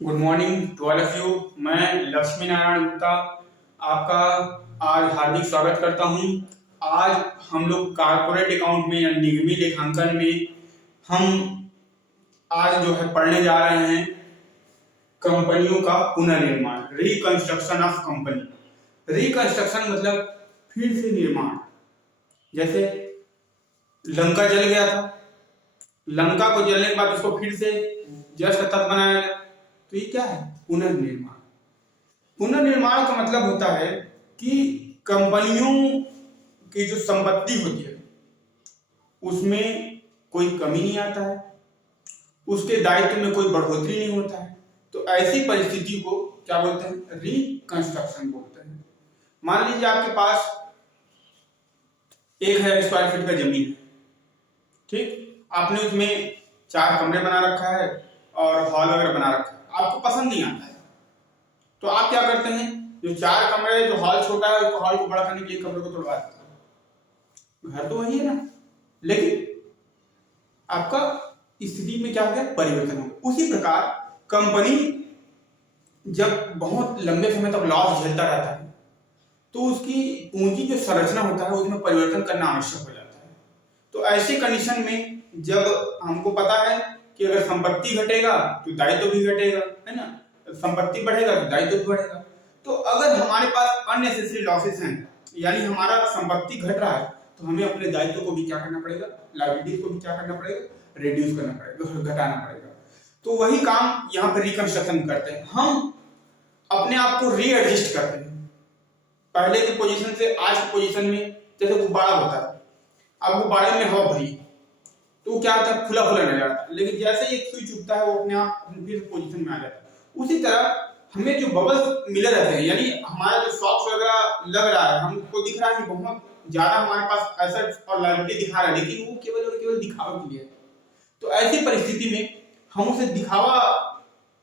Good morning to all of you. मैं लक्ष्मी नारायण गुप्ता आपका आज हार्दिक स्वागत करता हूं। आज हम लोग कारपोरेट अकाउंट में या निगमी लेखांकन में हम आज जो है पढ़ने जा रहे हैं कंपनियों का पुनर्निर्माण, रिकंस्ट्रक्शन ऑफ कंपनी। रिकंस्ट्रक्शन मतलब फिर से निर्माण। जैसे लंका जल गया था, लंका को जलने के बाद उसको फिर से जस्ट तक बनाया गया, तो ये क्या है? पुनर्निर्माण। पुनर्निर्माण का मतलब होता है कि कंपनियों की जो संपत्ति होती है उसमें कोई कमी नहीं आता है, उसके दायित्व में कोई बढ़ोतरी नहीं होता है, तो ऐसी परिस्थिति को क्या बोलते हैं? रिकंस्ट्रक्शन बोलते हैं। मान लीजिए आपके पास 1000 स्क्वायर फीट का जमीन है, ठीक, आपने उसमें 4 कमरे बना रखा है और हॉल वगैरह बना रखा है, आपको पसंद नहीं आता है, तो आप क्या करते हैं? जो 4 कमरे, जो हॉल छोटा है उसको, हॉल को बड़ा करने के लिए कमरे को तोड़वा देते हैं। घर तो वही है ना, लेकिन आपका स्थिति में क्या हो गया? परिवर्तन हो गया। उसी प्रकार कंपनी जब बहुत लंबे समय तक लॉस झेलता रहता है तो उसकी पूंजी जो संरचना होता है उसमें परिवर्तन करना आवश्यक हो जाता है। तो ऐसे कंडीशन में जब हमको पता है कि अगर संपत्ति घटेगा तो दायित्व भी घटेगा, है ना, संपत्ति बढ़ेगा तो दायित्व भी बढ़ेगा। तो अगर हमारे पास अननेसेसरी लॉसेस हैं, यानी हमारा संपत्ति घट रहा है, तो हमें अपने दायित्व को भी क्या करना पड़ेगा? लायबिलिटीज को भी क्या करना पड़ेगा? रिड्यूस करना पड़ेगा, घटाना पड़ेगा। तो वही काम यहाँ पर रिकंस्ट्रक्शन करते हैं। हम अपने आप को रीएडजस्ट करते हैं पहले की पोजीशन से आज की पोजीशन में। जैसे गुब्बारा होता है, अब गुब्बारे में हवा भरी तो क्या होता है? खुला खुला नजर आता है, लेकिन जैसे ही एक स्विच उठता है वो अपने आप फिर पोजीशन में आ जाता है। उसी तरह हमें जो बबल्स मिले रहते हैं, यानी हमारा जो सॉक्स वगैरह लग रहा है, हमको दिख रहा है कि बहुत ज्यादा हमारे पास एसेट्स और लायबिलिटी दिखा रहा है, लेकिन वो केवल और केवल दिखावा के लिए है। तो ऐसी परिस्थिति में हम उसे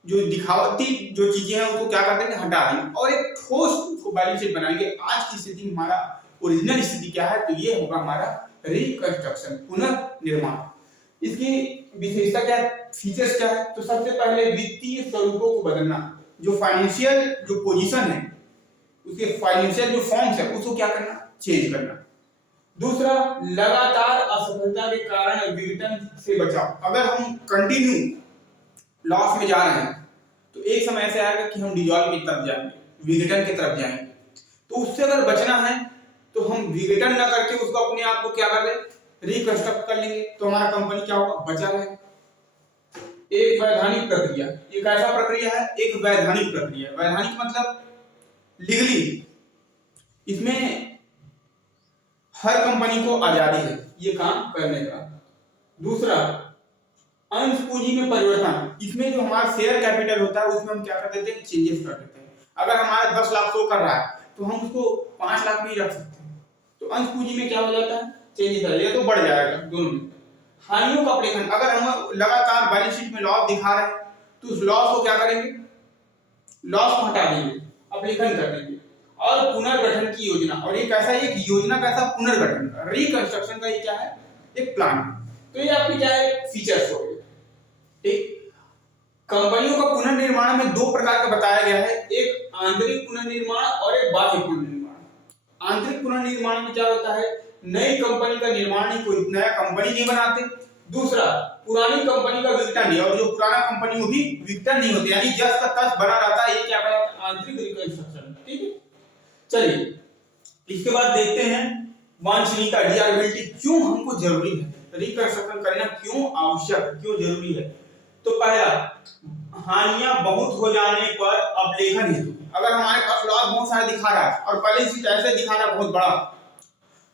जो दिखावटी जो चीजें हैं उसको क्या करते हैं? हटा देंगे और एक ठोस उसको बैलेंस शीट बनाएंगे। आज की स्थिति में हमारा ओरिजिनल स्थिति क्या है? तो ये होगा हमारा रिकंस्ट्रक्शन, पुनर्निर्माण। इसकी विशेषता क्या है? फीचर्स क्या है? तो सबसे पहले वित्तीय स्वरूपों को बदलना। जो फाइनेंशियल जो पोजीशन है, उसके फाइनेंशियल जो फॉर्म्स है उसको क्या करना? चेंज करना। दूसरा, लगातार असफलता के कारण विघटन से बचाव। अगर हम कंटिन्यू लॉस में जा रहे हैं तो एक समय ऐसे आएगा कि हम डिजॉल्व की तरफ जाएंगे, विघटन की तरफ जाएंगे। तो उससे अगर बचना है तो हम विघटन न करके उसको अपने आप को क्या कर ले? रिकंस्ट्रक्ट कर लेंगे, तो हमारा कंपनी क्या होगा? बचा रहे। एक वैधानिक प्रक्रिया, एक ऐसा प्रक्रिया है, एक वैधानिक प्रक्रिया। वैधानिक मतलब लीगली, इसमें हर कंपनी को आजादी है ये काम करने का। दूसरा, अंश पूंजी में परिवर्तन। इसमें जो हमारा शेयर कैपिटल होता है उसमें हम क्या कर देते हैं? चेंजेस कर देते हैं। अगर हमारा 10 लाख शो कर रहा है तो हम उसको 5 लाख में ही रख सकते हैं। तो अंश पूंजी में क्या हो जाता है? चेंजेस आ जाएगा, तो बढ़ जाएगा दोनों में। हानियों का अपलेखन। अगर हम लगातार बैलेंस शीट में लॉस दिखा रहे हैं तो उस लॉस को क्या करेंगे? लॉस को हटा देंगे, अपलेखन कर देंगे। और पुनर्गठन की योजना, और एक ऐसा एक योजना कैसा? पुनर्गठन का, रिकंस्ट्रक्शन का ये क्या है? एक प्लान। तो ये आपकी क्या है? फीचर्स हो गए। ठीक, कंपनियों का पुनर्निर्माण में 2 प्रकार का बताया गया है, एक आंतरिक पुनर्निर्माण और एक बाह्य पुनर्निर्माण। आंतरिक पुनर्निर्माण में क्या होता है? नई कंपनी का निर्माण ही, कोई नया कंपनी नहीं बनाते। दूसरा, पुरानी कंपनी का विघटन नहीं, और जो पुराना कंपनी वो भी विघटन नहीं होती, यानी जस का तस बना रहता है। ये क्या कहलाता है? आंतरिक रिकंस्ट्रक्शन। ठीक है, चलिए इसके बाद देखते हैं वांछनीयता, डिजायरेबिलिटी। क्यों हमको जरूरी है रिकंस्ट्रक्शन करना? क्यों आवश्यक, क्यों जरूरी है? तो पहला, हानियां बहुत हो जाने पर अपलेखन हेतु। अगर हमारे पास लॉस बहुत सारा दिखा रहा है और बैलेंस शीट ऐसे दिखा रहा है बहुत बड़ा,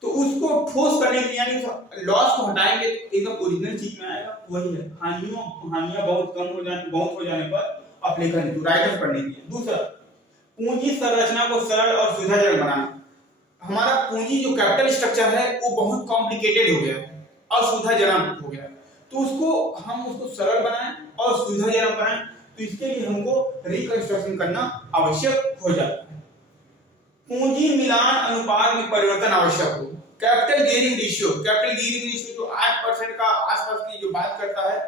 तो उसको ठोस करने के लिए, यानी लॉस को हटाएंगे तो एकदम ओरिजिनल चीज में आएगा। वही है हानियां बहुत हो जाने पर अपलेखन हेतु, राइट ऑफ करने के लिए। दूसरा, पूंजी संरचना को सरल और सुविधाजनक बनाना। हमारा पूंजी जो कैपिटल स्ट्रक्चर है वो बहुत कॉम्प्लिकेटेड हो गया है, असुविधाजनक हो गया है, तो उसको सरल बनाएं और सुविधाजनक बनाएं। तो इसके लिए हमको रिकंस्ट्रक्शन करना आवश्यक हो जाता है। पूंजी मिलान अनुपात में परिवर्तन आवश्यक हो। कैपिटल गियरिंग रेशियो, जो 8% का आसपास की जो बात करता है,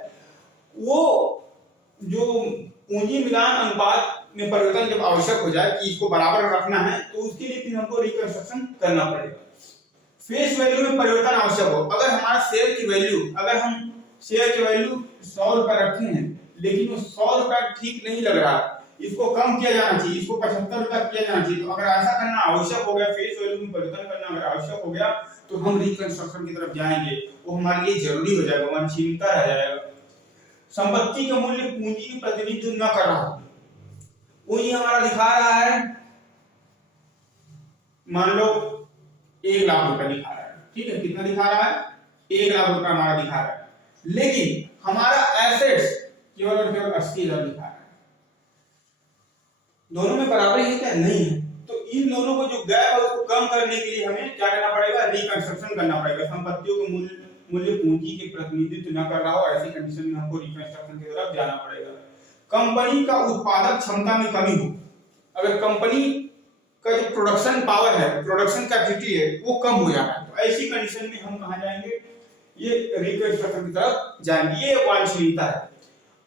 वो जो पूंजी मिलान अनुपात में परिवर्तन जब आवश्यक हो जाए कि इसको बराबर रखना है, तो उसके लिए फिर हमको रिकंस्ट्रक्शन करना पड़ेगा। फेस वैल्यू में परिवर्तन आवश्यक हो, अगर हमारा शेयर की वैल्यू, अगर हम शेयर की वैल्यू 100 रुपए रखे हैं लेकिन वो 100 रुपए ठीक नहीं लग रहा, इसको कम किया जाना चाहिए, इसको 75 रुपए किया जाना चाहिए, तो अगर ऐसा करना आवश्यक हो गया, फेस वैल्यू में परिवर्तन करना अगर आवश्यक हो गया, तो हम रिकंस्ट्रक्शन की तरफ जाएंगे। वो हमारे लिए जरूरी हो जाएगा, वांछनीयता रह जाएगा। संपत्ति का मूल्य पूंजी की प्रतिनिधित्व न कर रहा, पूंजी हमारा दिखा रहा है, मान लो 1 लाख रुपए दिखा रहा है, ठीक है, कितना दिखा रहा है, 1 लाख रुपए हमारा दिखा रहा है, लेकिन हमारा एसेट्स केवल और केवल 80,000 दिखा रहा है। दोनों में बराबरी है क्या? नहीं है। तो इन दोनों को जो गैप है उसको कम करने के लिए हमें क्या करना पड़ेगा? रिकंस्ट्रक्शन करना पड़ेगा। संपत्तियों का मूल्य पूंजी के प्रतिनिधित्व न कर रहा हो, ऐसी कंडीशन में हमको रिकंस्ट्रक्शन की तरफ जाना पड़ेगा। कंपनी का उत्पादक क्षमता में कमी हो, अगर कंपनी का जो प्रोडक्शन पावर है, प्रोडक्शन कैपेसिटी है, वो कम हो जा रहा है, तो ऐसी कंडीशन में हम कहां जाएंगे? ये रिकंस्ट्रक्शन की तरफ जाएंगे। ये वांछनीयता है।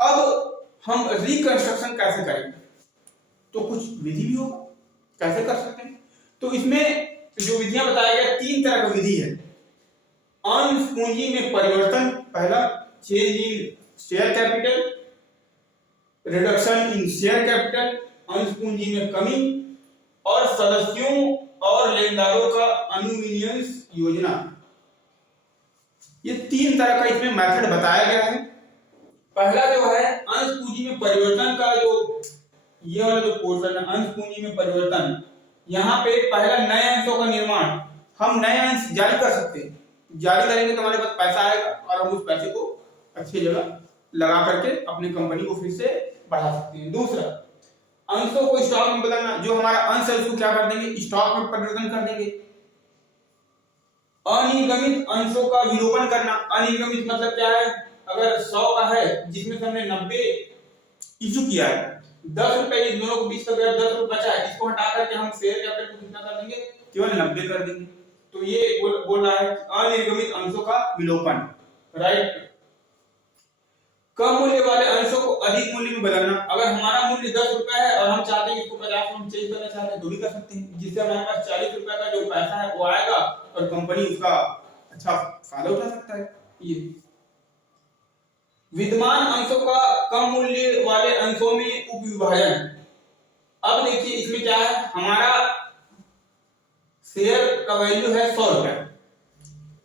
अब हम रिकंस्ट्रक्शन कैसे करेंगे? तो कुछ विधि भी होगा, कैसे कर सकते हैं? तो इसमें जो विधियां बताया गया, 3 तरह की विधि है। अंश पूंजी में परिवर्तन, पहला change in share capital, reduction in share capital, अंश पूंजी में कमी, और सदस्यों और लेनदारों का अनुविनियंस योजना। ये 3 तरह का इसमें मेथड बताया गया है। पहला जो है अंश पूंजी में परिवर्तन का, जो ये वाला जो पोर्शन है अंश पूंजी में परिवर्तन, यहाँ पे पहला नए अंशों का निर्माण, हम नए अंश जारी कर सकते हैं। जारी करेंगे तो हमारे पास पैसा आएगा और हम उस पैसे को अच्छी जगह लगा करके अपनी कंपनी को फिर से बढ़ा सकते हैं। दूसरा, अंशों को स्टॉक में बदलना, जो हमारा अंश है उसको क्या कर देंगे? स्टॉक में परिवर्तन कर देंगे। अनिगमित अंशों का विलोपन करना। अनिगमित मतलब क्या है? अगर 100 का है जिसमें से हमने 90 इशू किया है, 10 रुपए इन दोनों को 20 का 10 रुपए बचा है, इसको हटा करके हम शेयर कैपिटल को कितना कर देंगे? केवल 90 कर देंगे। तो ये बोल रहा है अनिर्गमित अंशों का विलोपन, राइट। कम मूल्य वाले अंशों को अधिक मूल्य में बदलना। अगर हमारा मूल्य 10 रुपए है और हम चाहते हैं इसको 50 में चेंज करना चाहते हैं तो भी कर सकते हैं, जिससे हमारे पास 40 रुपए का जो पैसा है वो आएगा और कंपनी उसका अच्छा फायदा उठा सकता है। ये विद्यमान अंशों का कम मूल्य वाले अंशों में उपविभाजन। अब देखिए इसमें क्या है, हमारा शेयर का वैल्यू है 100 रुपए,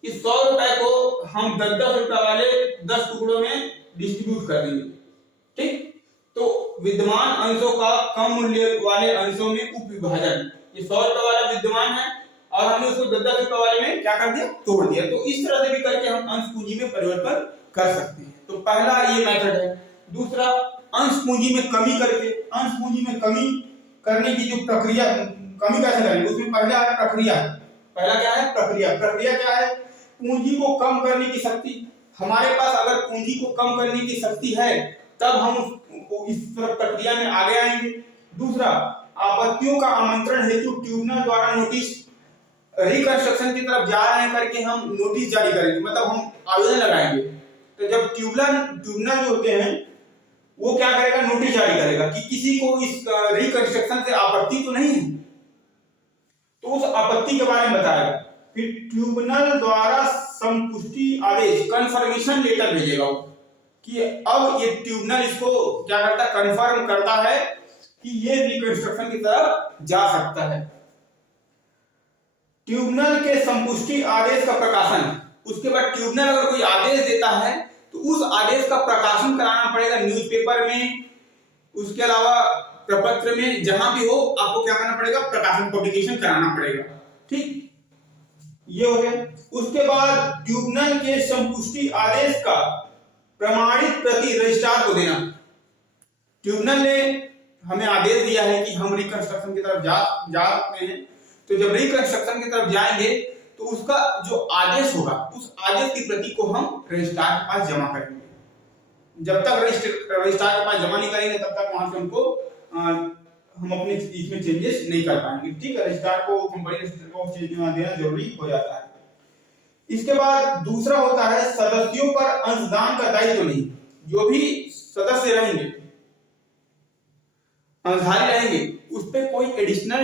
इस 100 रुपए को हम 10-10 रुपए वाले 10 टुकड़ों में डिस्ट्रीब्यूट कर देंगे, ठीक। तो विद्यमान अंशों का कम मूल्य वाले अंशों में उपविभाजन, ये 100 रुपए वाला विद्यमान है और हमने उसको 10-10 रुपए वाले में क्या कर दिया? तोड़ दिया। तो इस तरह से भी करके हम अंश पूंजी में परिवर्तन कर सकते हैं। तो पहला ये मेथड है। दूसरा, अंश पूंजी में कमी करके, अंश पूंजी में कमी करने की जो प्रक्रिया, कमी कैसे करेंगे? उसमें पहला है प्रक्रिया। पहला क्या है? प्रक्रिया। प्रक्रिया क्या है? पूंजी को कम करने की शक्ति। हमारे पास अगर पूंजी को कम करने की शक्ति है तब हम इस तरह प्रक्रिया में आगे आएंगे। दूसरा, आपत्तियों का आमंत्रण हेतु ट्रिब्यूनल द्वारा नोटिस, रिकंस्ट्रक्शन की तरफ जा रहे हैं करके हम नोटिस जारी करेंगे, मतलब हम आवेदन लगाएंगे। तो जब ट्रिब्यूनल जो होते हैं वो क्या करेगा? नोटिस जारी करेगा कि किसी को इस रिकंस्ट्रक्शन से आपत्ति तो नहीं है, तो उस आपत्ति के बारे में बताएगा। फिर ट्रिब्यूनल द्वारा संपुष्टि आदेश, कंफर्मेशन लेटर भेजेगा कि अब ये ट्रिब्यूनल इसको क्या करता है? कंफर्म करता है कि ये रिकंस्ट्रक्शन की तरफ जा सकता है। ट्रिब्यूनल के संपुष्टि आदेश का प्रकाशन, उसके बाद ट्रिब्यूनल अगर कोई आदेश देता है तो उस आदेश का प्रकाशन कराना पड़ेगा न्यूज़पेपर में, उसके अलावा प्रपत्र में, जहां भी हो आपको क्या करना पड़ेगा? प्रकाशन, पब्लिकेशन कराना पड़ेगा, ठीक। ये हो गया। उसके बाद ट्रिब्यूनल के संपुष्टि आदेश का प्रमाणित प्रति रजिस्ट्रार को देना। ट्रिब्यूनल ने हमें आदेश दिया है कि हम रिकंस्ट्रक्शन की तरफ जा सकते हैं, तो जब रिकंस्ट्रक्शन की तरफ जाएंगे तो उसका जो आदेश होगा उस आदेश की प्रति को हम रजिस्ट्रार के पास जमा करेंगे। जब तक रजिस्ट्रार के पास जमा नहीं करेंगे तब तक वहां से हमको हम अपने इसमें चेंजेस नहीं कर पाएंगे, ठीक है। रजिस्ट्रार को, कंपनी रजिस्ट्रार को चेंज देना जरूरी हो जाता है। इसके बाद दूसरा होता है सदस्यों पर अंशदान का दायित्व नहीं। जो भी सदस्य रहेंगे अंशधारी रहेंगे उस पर कोई एडिशनल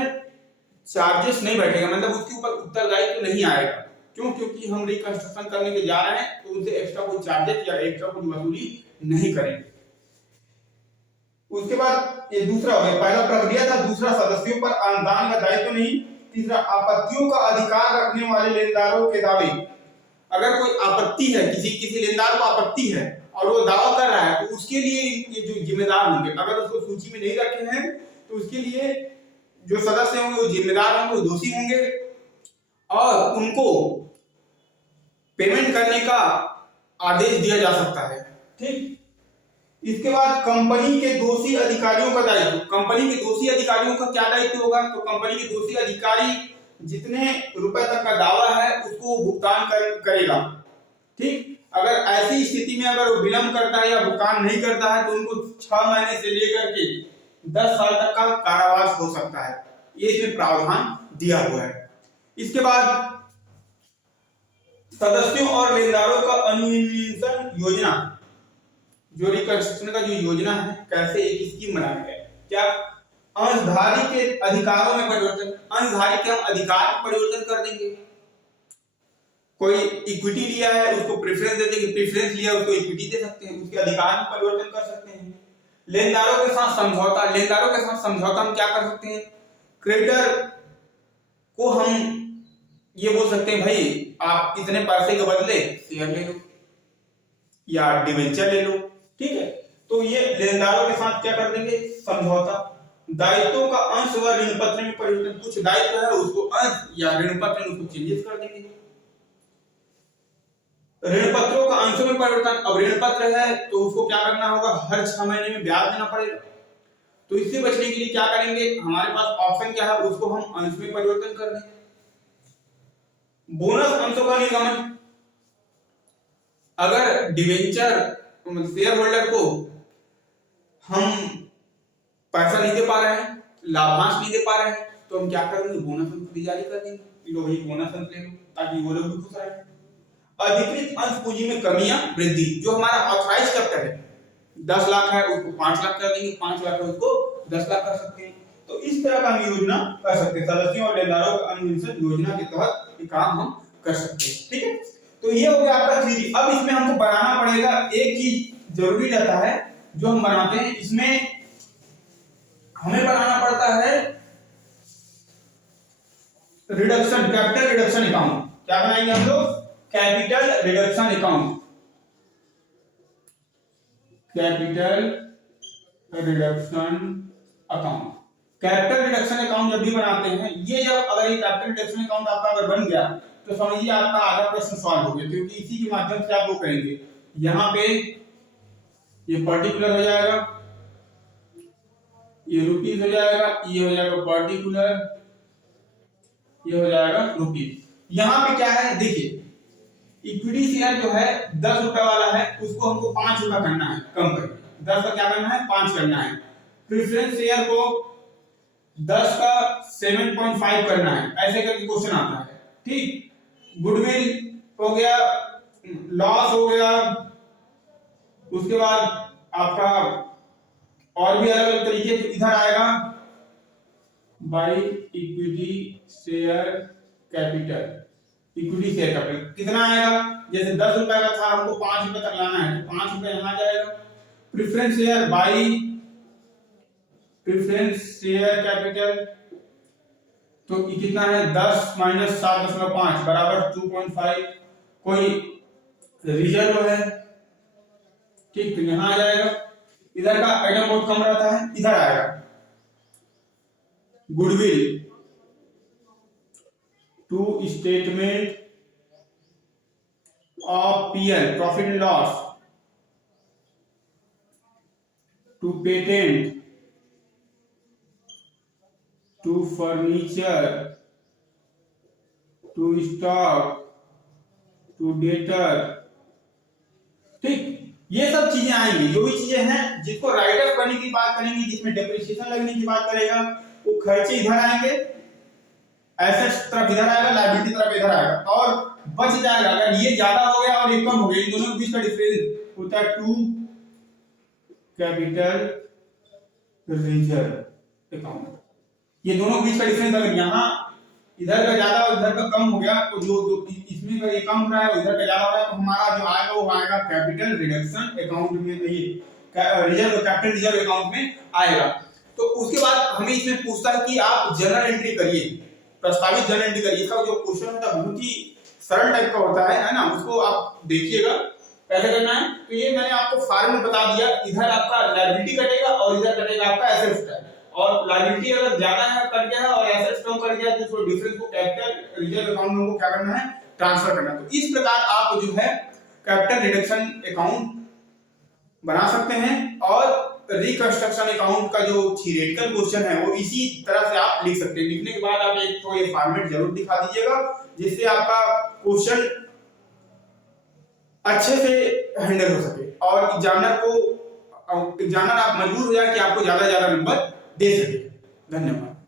चार्जेस नहीं बैठेगा, मतलब उसके ऊपर उत्तरदायित्व नहीं आएगा। क्यों? क्योंकि हम रिकंस्ट्रक्शन करने के जा रहे हैं तो उनसे एक्स्ट्रा कोई चार्जेस या एक्स्ट्रा कोई वसूली नहीं करेंगे। उसके बाद ये दूसरा हो गया, पहला प्रक्रिया था, दूसरा सदस्यों पर अनुदान का दायित्व नहीं, तीसरा आपत्तियों का अधिकार रखने वाले लेनदारों के दावे। अगर कोई आपत्ति है, किसी लेनदार को आपत्ति है और वो दावा कर रहा है तो उसके लिए ये जो जिम्मेदार होंगे, अगर उसको सूची में नहीं रखे हैं तो उसके लिए जो सदस्य होंगे वो जिम्मेदार होंगे, वो दोषी होंगे और उनको पेमेंट करने का आदेश दिया जा सकता है। ठीक। इसके बाद कंपनी के दोषी अधिकारियों का दायित्व। कंपनी के दोषी अधिकारियों का क्या दायित्व होगा? तो कंपनी के दोषी अधिकारी जितने रुपए तक का दावा है उसको भुगतान करेगा। ठीक। अगर ऐसी स्थिति में अगर वो विलंब करता है या भुगतान नहीं करता है तो उनको 6 महीने से लेकर के 10 साल तक का कारावास हो सकता है। ये इसमें प्रावधान दिया हुआ है। इसके बाद सदस्यों और लेनदारों का अनुन्यून योजना, जो रिकंस्ट्रक्शन का जो योजना है, कैसे एक स्कीम बनाया गया है। क्या? अंशधारी के अधिकारों में परिवर्तन, अंशधारी के हम अधिकार में परिवर्तन कर देंगे। कोई इक्विटी लिया है उसको प्रेफरेंस दे देंगे, प्रेफरेंस लिया उसको इक्विटी दे सकते हैं, उसके अधिकार में परिवर्तन कर सकते हैं। लेनदारों के साथ समझौता, लेनदारों के साथ समझौता हम क्या कर सकते हैं? क्रेडिटर को हम ये बोल सकते हैं भाई आप इतने पैसे के बदले शेयर ले लो या डिवेंचर ले लो। ठीक है, तो ये लेनदारों के साथ क्या कर देंगे? समझौता। दायित्वों का अंश व ऋण पत्र में परिवर्तन, कुछ दायित्व है उसको अंश या ऋण पत्र में उसको चेंजेस कर देंगे। ऋण पत्रों का अंशों में परिवर्तन, अब ऋण पत्र है तो उसको क्या करना होगा? हर 6 महीने में ब्याज देना पड़ेगा। तो इससे बचने के लिए क्या करेंगे? हमारे पास ऑप्शन क्या है? उसको हम अंश में परिवर्तन कर देंगे। बोनस अंशों का निर्गमन, अगर डिवेंचर शेयर होल्डर को हम पैसा नहीं दे पा रहे हैं, लाभांश नहीं दे पा रहे हैं, तो हम क्या करेंगे? बोनस अंश जारी कर देंगे, लो भाई बोनस अंश ले लो, ताकि वो लोग भी खुश रहें। अधिकृत अंश पूंजी में कमियां वृद्धि, जो हमारा ऑथराइज कैपिटल है 10 लाख है उसको 5 लाख कर देंगे, 5 लाख है उसको 10 लाख कर सकते हैं। तो इस तरह का हम योजना कर सकते हैं, सदस्यों और लेनदारों के अनुनिवेशन योजना के तहत ये काम हम कर सकते हैं। ठीक है, तो ये हो गया आपका थ्योरी। अब इसमें हमको बनाना पड़ेगा, एक चीज जरूरी रहता है जो हम बनाते हैं, इसमें हमें बनाना पड़ता है रिडक्शन, कैपिटल रिडक्शन अकाउंट। क्या बनाएंगे हम लोग? Capital reduction account. Capital reduction account, capital reduction account जब भी बनाते हैं, ये जब अगर ये कैपिटल रिडक्शन अकाउंट आपका अगर बन गया तो समझिए आपका आधा प्रश्न सॉल्व हो गया, क्योंकि इसी के माध्यम से आप वो करेंगे। यहाँ पे ये पर्टिकुलर हो जाएगा, ये रुपीज हो जाएगा, ये हो जाएगा पर्टिकुलर, ये हो जाएगा रुपीज। यहाँ पे क्या है देखिए, इक्विटी शेयर जो है 10 रुपए वाला है उसको हमको 5 रुपए करना है, कम करके 10 का क्या करना है? 5 करना है। प्रेफरेंस शेयर को 10 का 7.5 करना है, ऐसे करके क्वेश्चन आता है। ठीक, गुडविल हो गया, लॉस हो गया, उसके बाद आपका और भी अलग अलग तरीके से इधर आएगा by equity share capital. Equity share capital कितना आएगा? जैसे 10 रुपए का था, हमको 5 रुपए तक लाना है तो 5 रुपए यहां जाएगा। Preference share by preference share capital, तो कितना है? 10 माइनस 7.5 बराबर 2.5। कोई रिजर्व है, ठीक, तो यहां आ जाएगा। इधर का आइटम बहुत कम रहता है, इधर आएगा goodwill to statement of PL profit and loss, to patent, to furniture, to stock, to debtor. ठीक, ये सब चीजें आएंगी, जो भी चीजें हैं जिसको राइट ऑफ करने की बात करेंगे, जिसमें डेप्रिसिएशन लगने की बात करेगा, वो खर्चे इधर आएंगे, एसेट्स तरफ इधर आएगा, लायबिलिटी तरफ इधर आएगा, और बच जाएगा। अगर ये ज्यादा हो गया और ये कम हो गया, इन दोनों के बीच का डिफरेंस होता है टू कैपिटल रिजर्व अकाउंट। ये दोनों के बीच का डिफरेंस अगर यहाँ इधर का ज्यादा और इधर का कम हो गया तो जो इसमें का ये कम हो रहा है इधर का ज्यादा हो रहा है तो हमारा जो आएगा वो आएगा कैपिटल रिडक्शन अकाउंट में, ये रिजर्व कैपिटल रिजर्व अकाउंट में आएगा। तो उसके बाद हमें इसमें पूछता है कि आप जर्नल एंट्री करिए, प्रस्तावित जर्नल एंट्री करिए। इसका जो क्वेश्चन होता है बहुत ही सरल टाइप का होता है ना, उसको आप देखिएगा कैसे करना है। तो ये मैंने आपको फार्मूला बता दिया, इधर आपका लायबिलिटी कटेगा और इधर कटेगा आपका एसेट्स का, और लायबिलिटी अगर ज्यादा है कट गया है और एसेट्स कम कट गया है तो डिफरेंस को कैपिटल रिजर्व अकाउंट में को क्या करना है, ट्रांसफर करना है। तो इस प्रकार आप जो है कैपिटल रिडक्शन अकाउंट बना सकते हैं, और रिकंस्ट्रक्शन अकाउंट का जो थियोरेटिकल क्वेश्चन है वो इसी तरह से आप लिख सकते हैं। लिखने के बाद आप एक तो ये फॉर्मेट जरूर दिखा दीजिएगा जिससे आपका क्वेश्चन अच्छे से हैंडल हो सके और एग्जामिनर आप मजबूर हो जाए कि आपको ज्यादा नंबर दे सके। धन्यवाद।